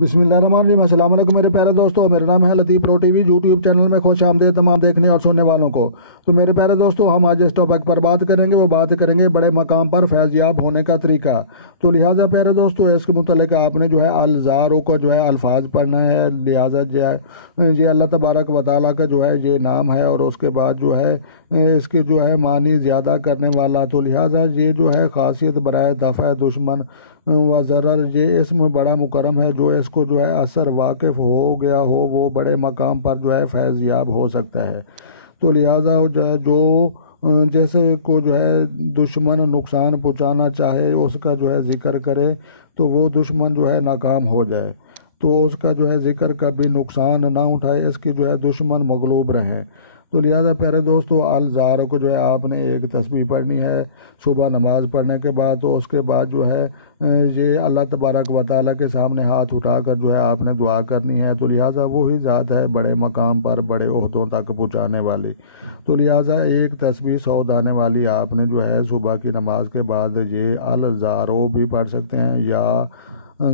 بسم اللہ الرحمن الرحیم۔ السلام علیکم میرے پیارے دوستوں، میرا نام ہے لطیف پرو ٹی وی یوٹیوب چینل میں خوش آمدید تمام دیکھنے اور سننے والوں کو۔ تو میرے پیارے دوستوں، ہم آج اس ٹاپک پر بات کریں گے، وہ بات کریں گے بڑے مقام پر فیض یاب ہونے کا طریقہ۔ تو لہٰذا پیارے دوستوں، اس کے متعلق آپ نے جو ہے الزاروں کو جو ہے الفاظ پڑھنا ہے، لہٰذا جو ہے یہ اللہ تبارک و تعالیٰ کا جو ہے یہ نام ہے، اور اس کے بعد جو ہے اس کے جو ہے معنی زیادہ کرنے والا۔ تو لہٰذا یہ جو ہے خاصیت برائے دفع دشمن و ضرر، یہ اسم بڑا مکرم ہے، جو اس کو جو ہے اثر واقف ہو گیا ہو وہ بڑے مقام پر جو ہے فیض یاب ہو سکتا ہے۔ تو لہٰذا جو جیسے کو جو ہے دشمن نقصان پہنچانا چاہے، اس کا جو ہے ذکر کرے تو وہ دشمن جو ہے ناکام ہو جائے، تو اس کا جو ہے ذکر کبھی نقصان نہ اٹھائے، اس کی جو ہے دشمن مغلوب رہے۔ تو لہٰذا پیارے دوستو، الزار کو جو ہے آپ نے ایک تسبیح پڑھنی ہے صبح نماز پڑھنے کے بعد۔ تو اس کے بعد جو ہے یہ اللہ تبارک و تعالیٰ کے سامنے ہاتھ اٹھا کر جو ہے آپ نے دعا کرنی ہے۔ تو لہٰذا وہی ذات ہے بڑے مقام پر بڑے عہدوں تک پہنچانے والی۔ تو لہٰذا ایک تسبیح 100 دانے والی آپ نے جو ہے صبح کی نماز کے بعد یہ الزارو بھی پڑھ سکتے ہیں، یا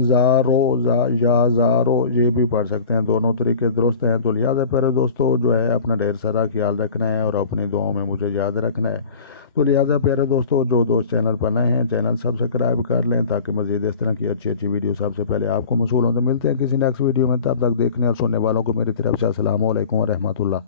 زارو یہ بھی پڑھ سکتے ہیں، دونوں طریقے درست ہیں۔ تو لہٰذا پیارے دوستو، جو ہے اپنا ڈھیر سارا خیال رکھنا ہے اور اپنی دعاؤں میں مجھے یاد رکھنا ہے۔ تو لہٰذا پیارے دوستو، جو دوست چینل پر نئے ہیں چینل سبسکرائب کر لیں تاکہ مزید اس طرح کی اچھی ویڈیو سب سے پہلے آپ کو موصول ہوں۔ تو ملتے ہیں کسی نیکسٹ ویڈیو میں، تب تک دیکھنے اور سننے والوں کو میری طرف سے السلام علیکم ورحمۃ اللہ۔